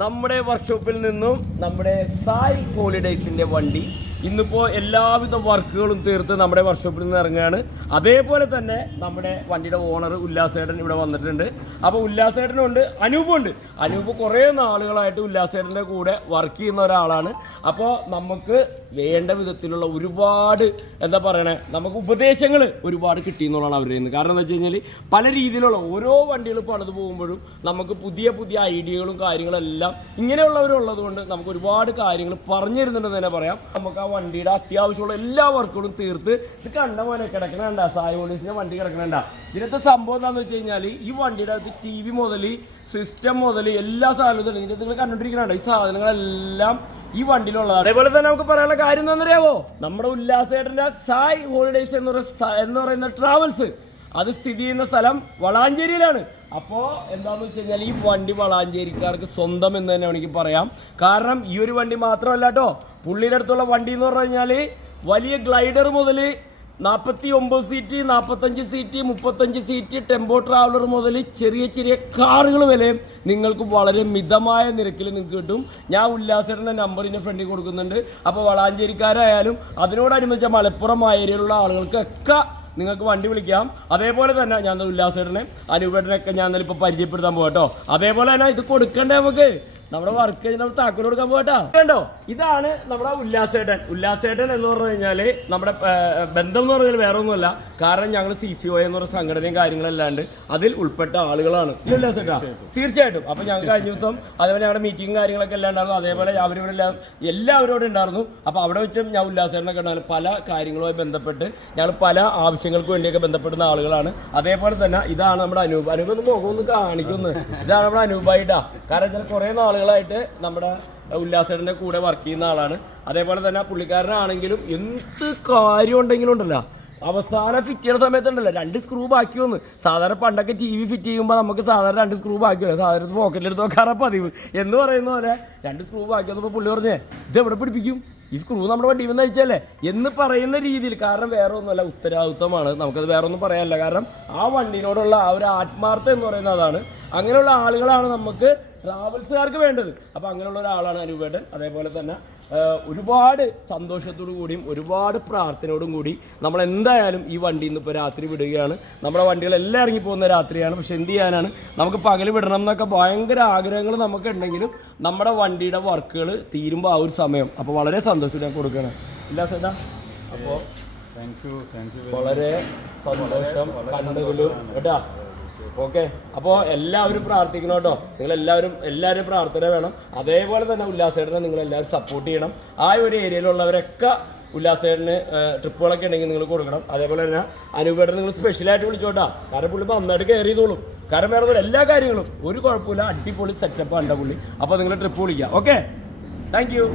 നമ്മുടെ വർക്ക്ഷോപ്പിൽ നിന്നും നമ്മുടെ സായ് ഹോളിഡേയ്സിൻ്റെ വണ്ടി ഇന്നിപ്പോൾ എല്ലാവിധ വർക്കുകളും തീർത്ത് നമ്മുടെ വർക്ക്ഷോപ്പിൽ നിന്ന് ഇറങ്ങുകയാണ്. അതേപോലെ തന്നെ നമ്മുടെ വണ്ടിയുടെ ഓണർ ഉല്ലാസേട്ടൻ ഇവിടെ വന്നിട്ടുണ്ട്. അപ്പോൾ ഉല്ലാസേട്ടനുണ്ട്, അനൂപുണ്ട്. അനൂപ് കുറേ നാളുകളായിട്ട് ഉല്ലാസേട്ടൻ്റെ കൂടെ വർക്ക് ചെയ്യുന്ന ഒരാളാണ്. അപ്പോൾ നമുക്ക് വേണ്ട വിധത്തിലുള്ള ഒരുപാട് എന്താ പറയണേ, നമുക്ക് ഉപദേശങ്ങൾ ഒരുപാട് കിട്ടിയെന്നുള്ളതാണ് അവരുടെ നിന്ന്. കാരണം എന്താ വെച്ച് കഴിഞ്ഞാൽ പല രീതിയിലുള്ള ഓരോ വണ്ടികൾ പണിത് പോകുമ്പോഴും നമുക്ക് പുതിയ പുതിയ ഐഡിയകളും കാര്യങ്ങളെല്ലാം ഇങ്ങനെയുള്ളവരുള്ളത് കൊണ്ട് നമുക്ക് ഒരുപാട് കാര്യങ്ങൾ പറഞ്ഞു തരുന്നുണ്ടെന്ന് തന്നെ പറയാം. നമുക്ക് ആ വണ്ടിയുടെ അത്യാവശ്യമുള്ള എല്ലാ വർക്കുകളും തീർത്ത് ഇത് കണ്ട പോലെ കിടക്കണണ്ട, സായ് ഹോളിഡേയ്സിന്റെ വണ്ടി കിടക്കണണ്ട. ഇതിനകത്തെ സംഭവം എന്താണെന്ന് വെച്ച് കഴിഞ്ഞാൽ ഈ വണ്ടിയുടെ അകത്ത് TV മുതൽ സിസ്റ്റം മുതൽ എല്ലാ സാധനങ്ങളും ഇതിൻ്റെ നിങ്ങൾ കണ്ടുകൊണ്ടിരിക്കുന്നുണ്ട്. ഈ സാധനങ്ങളെല്ലാം ഈ വണ്ടിയിലുള്ളതാണ്. അതേപോലെ തന്നെ നമുക്ക് പറയാനുള്ള കാര്യം എന്താണെന്നറിയാവോ, നമ്മുടെ ഉല്ലാസേട്ടൻ്റെ സായ് ഹോളിഡേയ്സ് എന്ന് പറയുന്ന ട്രാവൽസ് അത് സ്ഥിതി ചെയ്യുന്ന സ്ഥലം വളാഞ്ചേരിയിലാണ്. അപ്പോൾ എന്താണെന്ന് വെച്ച് കഴിഞ്ഞാൽ ഈ വണ്ടി വളാഞ്ചേരിക്കാർക്ക് സ്വന്തം എന്ന് തന്നെ എനിക്ക് പറയാം. കാരണം ഈ ഒരു വണ്ടി മാത്രമല്ല കേട്ടോ, പുള്ളിയുടെ അടുത്തുള്ള വണ്ടി എന്ന് പറഞ്ഞു കഴിഞ്ഞാൽ വലിയ ഗ്ലൈഡർ മുതൽ 49 seat, 45 seat, 35 seat, tempo traveller മുതൽ ചെറിയ ചെറിയ കാറുകൾ വരെയും നിങ്ങൾക്ക് വളരെ മിതമായ നിരക്കിൽ നിങ്ങൾക്ക് കിട്ടും. ഞാൻ ഉല്ലാസേട്ടൻ്റെ നമ്പറിൻ്റെ ഫ്രണ്ടിൽ കൊടുക്കുന്നുണ്ട്. അപ്പോൾ വളാഞ്ചേരിക്കാരായാലും അതിനോടനുബന്ധിച്ച മലപ്പുറം ഏരിയയിലുള്ള ആളുകൾക്കൊക്കെ നിങ്ങൾക്ക് വണ്ടി വിളിക്കാം. അതേപോലെ തന്നെ ഞാൻ ഉല്ലാസേട്ടനെ അനൂപേട്ടനൊക്കെ ഞാൻ എന്നാലും ഇപ്പോൾ പരിചയപ്പെടുത്താൻ പോകട്ടോ. അതേപോലെ തന്നെ ഇത് കൊടുക്കണ്ടേ നമുക്ക് നമ്മുടെ വർക്ക് കഴിഞ്ഞ് നമ്മൾ താക്കോൽ കൊടുക്കാൻ പോകട്ടോ. കണ്ടോ, ഇതാണ് നമ്മുടെ ഉല്ലാസേട്ടൻ. ഉല്ലാസേട്ടൻ എന്ന് പറഞ്ഞു കഴിഞ്ഞാൽ നമ്മുടെ ബന്ധം എന്ന് പറഞ്ഞാൽ വേറെ ഒന്നുമല്ല. കാരണം ഞങ്ങൾ CCOA എന്ന് പറഞ്ഞ സംഘടനയും കാര്യങ്ങളല്ലാണ്ട് അതിൽ ഉൾപ്പെട്ട ആളുകളാണ് ഉല്ലാസേട്ടാ. തീർച്ചയായിട്ടും. അപ്പോൾ ഞങ്ങൾ കഴിഞ്ഞ ദിവസം അതേപോലെ ഞങ്ങളുടെ മീറ്റിംഗ് കാര്യങ്ങളൊക്കെ എല്ലാം ഉണ്ടായിരുന്നു. അതേപോലെ അവരിവിടെ എല്ലാവരും ഇവിടെ ഉണ്ടായിരുന്നു. അപ്പോൾ അവിടെ വെച്ചും ഞാൻ ഉല്ലാസേട്ടനൊക്കെ ഉണ്ടായിരുന്നു. പല കാര്യങ്ങളുമായി ബന്ധപ്പെട്ട് ഞങ്ങൾ പല ആവശ്യങ്ങൾക്ക് വേണ്ടിയൊക്കെ ബന്ധപ്പെടുന്ന ആളുകളാണ്. അതേപോലെ തന്നെ ഇതാണ് നമ്മുടെ അനൂപ്. അനൂപ് ഒന്ന് മുഖം ഒന്ന് കാണിക്കുന്നു. ഇതാണ് നമ്മുടെ അനൂപായിട്ടാ. കാരണം വെച്ചാൽ കുറേ നാളുകളായിട്ട് നമ്മുടെ ഉല്ലാസേട്ടൻ്റെ കൂടെ വർക്ക് ചെയ്യുന്ന ആളാണ്. അതേപോലെ തന്നെ പുള്ളിക്കാരനാണെങ്കിലും എന്ത് കാര്യം ഉണ്ടെങ്കിലും ഉണ്ടല്ലോ, അവസാനം ഫിറ്റ് ചെയ്യുന്ന സമയത്തുണ്ടല്ലോ 2 സ്ക്രൂ ബാക്കി വന്ന്. സാധാരണ പണ്ടൊക്കെ TV ഫിറ്റ് ചെയ്യുമ്പോൾ നമുക്ക് സാധാരണ 2 സ്ക്രൂ ബാക്കി വരും. സാധാരണ പോക്കറ്റിലെടുത്ത് നോക്കാറ പതിവ് എന്ന് പറയുന്ന പോലെ 2 സ്ക്രൂ ബാക്കി വന്നപ്പോൾ പുള്ളി പറഞ്ഞേ ഇത് എവിടെ പിടിപ്പിക്കും, ഈ സ്ക്രൂ നമ്മുടെ വണ്ടി വന്ന് അയച്ചല്ലേ എന്ന് പറയുന്ന രീതിയിൽ. കാരണം വേറെ ഒന്നുമല്ല, ഉത്തരവാദിത്വമാണ്. നമുക്കത് വേറെ ഒന്നും പറയാനില്ല. കാരണം ആ വണ്ടിനോടുള്ള ആ ഒരു ആത്മാർത്ഥം എന്ന് പറയുന്നത് അതാണ്. അങ്ങനെയുള്ള ആളുകളാണ് നമുക്ക് ട്രാവൽസുകാർക്ക് വേണ്ടത്. അപ്പോൾ അങ്ങനെയുള്ള ഒരാളാണ് അനൂപേട്ടൻ. അതേപോലെ തന്നെ ഒരുപാട് സന്തോഷത്തോടു കൂടിയും ഒരുപാട് പ്രാർത്ഥനയോടും കൂടി നമ്മൾ എന്തായാലും ഈ വണ്ടിയിൽ നിന്ന് ഇപ്പോൾ രാത്രി വിടുകയാണ്. നമ്മുടെ വണ്ടികളെല്ലാം ഇറങ്ങിപ്പോകുന്ന രാത്രിയാണ്. പക്ഷെ എന്ത് ചെയ്യാനാണ്, നമുക്ക് പകൽ വിടണം എന്നൊക്കെ ഭയങ്കര ആഗ്രഹങ്ങൾ നമുക്ക് ഉണ്ടെങ്കിലും നമ്മുടെ വണ്ടിയുടെ വർക്കുകൾ തീരുമ്പോൾ ആ ഒരു സമയം അപ്പോൾ വളരെ സന്തോഷം കൊടുക്കണം. ഇല്ല ചേട്ടാ, അപ്പോൾ വളരെ സന്തോഷം കണ്ടതിലും കേട്ടാ. ഓക്കെ, അപ്പോൾ എല്ലാവരും പ്രാർത്ഥിക്കണം കേട്ടോ. എല്ലാവരും പ്രാർത്ഥന വേണം. അതേപോലെ തന്നെ ഉല്ലാസേട്ടനെ നിങ്ങളെല്ലാവരും സപ്പോർട്ട് ചെയ്യണം. ആ ഒരു ഏരിയയിലുള്ളവരൊക്കെ ഉല്ലാസേട്ടന് ട്രിപ്പുകളൊക്കെ ഉണ്ടെങ്കിൽ നിങ്ങൾ കൊടുക്കണം. അതേപോലെ തന്നെ അനൂപേട്ടനെ നിങ്ങൾ സ്പെഷ്യലായിട്ട് വിളിച്ചോട്ടാ. കാരണം പുള്ളി നന്നായിട്ട് കെയർ ചെയ്തോളും. കാരണം വേറെ എല്ലാ കാര്യങ്ങളും ഒരു കുഴപ്പമില്ല, അടിപൊളി സെറ്റപ്പ് ഉണ്ട് പുള്ളി. അപ്പോൾ നിങ്ങൾ ട്രിപ്പ് വിളിക്കുക. Okay, thank you.